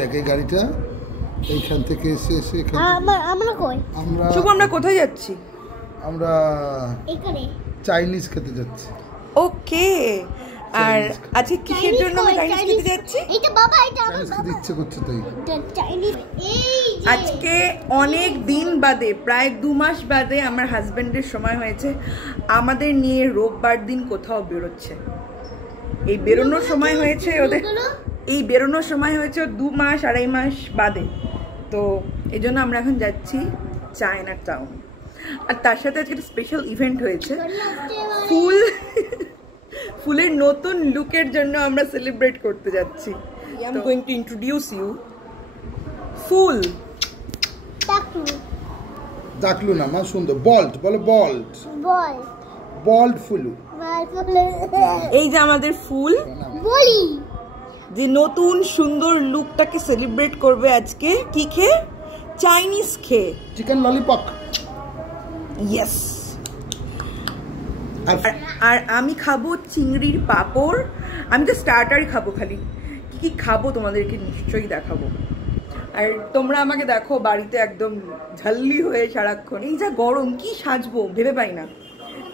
দেখ এই গাড়িটা এইখান থেকে এসে আমরা কোথায় যাচ্ছি? আমরা চাইনিজ খেতে যাচ্ছি। ওকে, আর আজকে কিসের জন্য আমরা চাইনিজ খেতে যাচ্ছি? এটা বাবা, এটা আমার বাবা ইচ্ছে করছে তাই চাইনিজ। আজকে অনেক দিন বাদে, প্রায় 2 মাস বাদে আমার হাজবেন্ডের সময় হয়েছে আমাদের নিয়ে রোববার দিন কোথাও বেরোচ্ছে। এই বেরোনোর সময় হয়েছে ওদের, 2 মাস 2.5 মাস বাদে। তো এই জন্য আমরা এখন যাচ্ছি চায়না টাউন। আর তার সাথে আজকে একটা স্পেশাল ইভেন্ট হয়েছে, ফুলের নতুন লুকের জন্য আমরা সেলিব্রেট করতে যাচ্ছি। I am going to introduce you ফুল। ডাকলু না মা, সুন্দর বল্ট বলো, বল্ট ফুলু। এই যে আমাদের ফুল বলি, যে নতুন সুন্দর লুকটাকে সেলিব্রেট করবে আজকে কি খেয়ে? চাইনিজ খেয়ে, চিকেন ললিপপ। ইয়েস। আর আমি খাবো চিংড়ির পাঁপড়। আমি তো স্টার্টারই খাবো, খালি কি কি খাবো তোমাদেরকে নিশ্চয়ই দেখাবো। আর তোমরা আমাকে দেখো বাড়িতে একদম ঝাল্লি হয়ে সারাক্ষণ, এই যা গরম কি সাজবো ভেবে পাই না।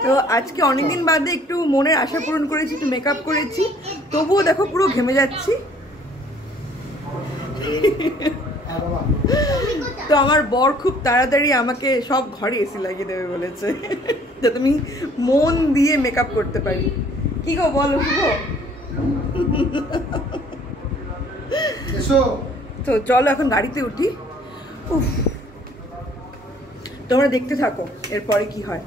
তো আজকে অনেকদিন বাদে একটু মনের আশা পূরণ করেছি, একটু মেকআপ করেছি, তবুও দেখো পুরো ঘেমে যাচ্ছি। তো আমার বর খুব তাড়াতাড়ি আমাকে সব ঘরে এসি লাগিয়ে দেবে বলেছে, যাতে আমি মন দিয়ে মেকআপ করতে পারি। কি গো বলো শুভ? তো চলো এখন গাড়িতে উঠি। উফ, তোমরা দেখতে থাকো এরপরে কি হয়।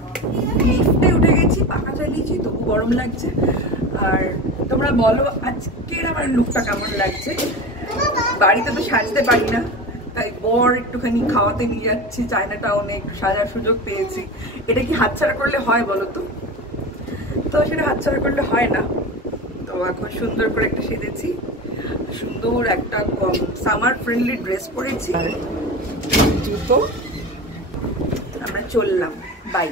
লিফটে উঠে গেছি, পাখা চালিয়েছি, তবু গরম লাগছে। আর তোমরা বলো আজকের আমার লুকটা কেমন লাগছে। বাড়িতে তো সাজতে পারি না, তাই বর একটুখানি খাওয়াতে নিয়ে যাচ্ছি চায়না টাউনে, একটু সাজার সুযোগ পেয়েছি। এটা কি হাতছাড়া করলে হয় বলো তো? তো সেটা হাতছাড়া করলে হয় না। তো এখন সুন্দর করে একটা সেজেছি, সুন্দর একটা সামার ফ্রেন্ডলি ড্রেস পরেছি, আর জুতো। আমরা চললাম, বাই।